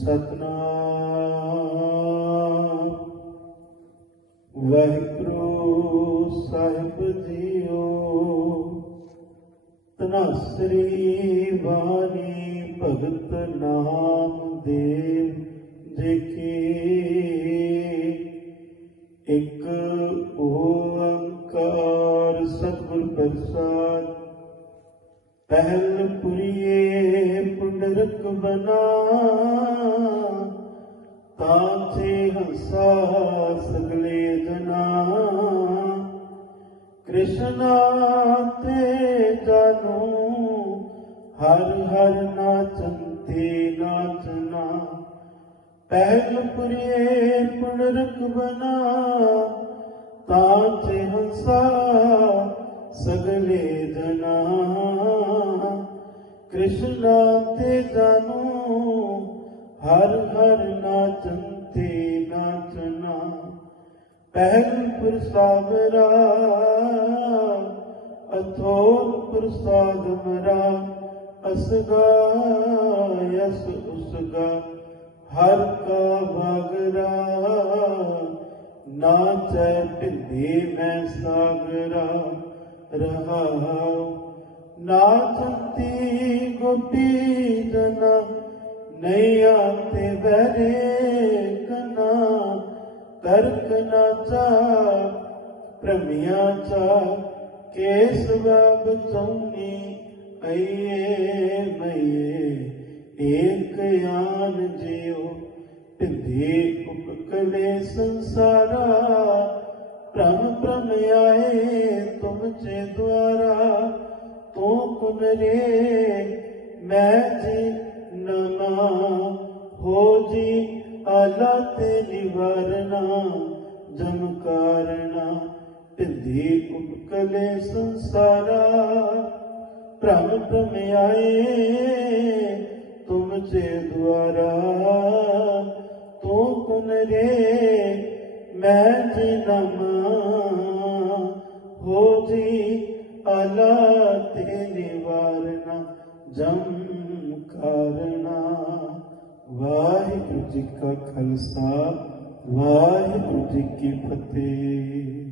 ਸਤਨਾਮ। ਵਾਹਿਗੁਰੂ ਸਾਹਿਬ JIO ਤਨਾਸਰੀ ਬਾਣੀ ਭਗਤ ਨਾਮ ਦੇਵ ਜੀ ਇੱਕ ਓੰਕਾਰ ਸਤਿਗੁਰ ਪ੍ਰਸਾਦ। ਪਹਿਲ ਪੁਰੀਏ ਪੁੰਡਰਕ ਬਨਾ ਤਾਂਚੇ ਹੰਸਾ ਸਗਲੇ ਜਨਾ। ਕ੍ਰਿਸ਼ਨਾ ਤੇ ਜਾਨੂ, ਹਰ ਹਰ ਨਾਚੰਤੇ ਨਾਚਨਾ। ਪਹਿਲ ਪੁਰੀਏ ਪੁੰਡਰਕ ਬਨਾ ਤਾਂਚੇ ਹੰਸਾ ਸਗਲੇ ਜਨਾ। ਕ੍ਰਿਸ਼ਨਾ ਤੇ ਜਾਨੂ, ਹਰ ਹਰ ਨਾਚੰਤੇ ਨਾਚਨਾ। ਪਹਿਲ ਪ੍ਰਸਾਦਰਾ ਅਥੋਰ ਪ੍ਰਸਾਦ ਮਰਾ ਅਸਗਾ ਯਸ ਉਸਗਾ ਹਰ ਕਾ ਬਾਗਰਾ ਨਾਚੈ ਢਿੱਲੀ ਮੈਂ ਸਾਗਰਾ। ਰਹਾਉ ਨਾਚੰਤੀ ਗੋਪੀ ਜਨਾ, ਨਈਆ ਤੇ ਬਰੇ ਕਨਾ, ਤਰਕ ਨਾਚਾ ਪ੍ਰਮਿਆ ਚਾ ਕੇਸ ਬਾਬ ਚੌਨੀ ਅਈਏ ਮਈਏ, ਏਕ ਯਾਨ ਢਿੰਦੇ ਉਪਕਲੇ ਸੰਸਾਰਾ, ਭ੍ਰਮ ਭ੍ਰਮ ਆਏ ਤੁਮ ਚੇ ਦੁਆਰਾ ਰੇ ਮੈਂ ਜੀ ਨਮਾ, ਹੋ ਜੀ ਆਲਾ ਤੇ ਨਿਵਾਰਨਾ, ਜਮ ਕਾਰਣਾ ਢਿੰਦੀ ਉਪਕਲੇ ਸੰਸਾਰਾ। ਭ੍ਰਮ ਭ੍ਰਮ ਆਏ ਤੁਮ ਚੇ ਦੁਆਰਾ, ਤੂੰ ਕੁਨ ਰੇ, ਮੈਂ ਜੀ ਨਮਾ। ਜਮ ਕਾਰਣਾ ਵਾਹਿਗੁਰੂ ਜੀ ਕਾ ਖਾਲਸਾ ਵਾਹਿਗੁਰੂ ਜੀ ਕੀ ਫਤਿਹ।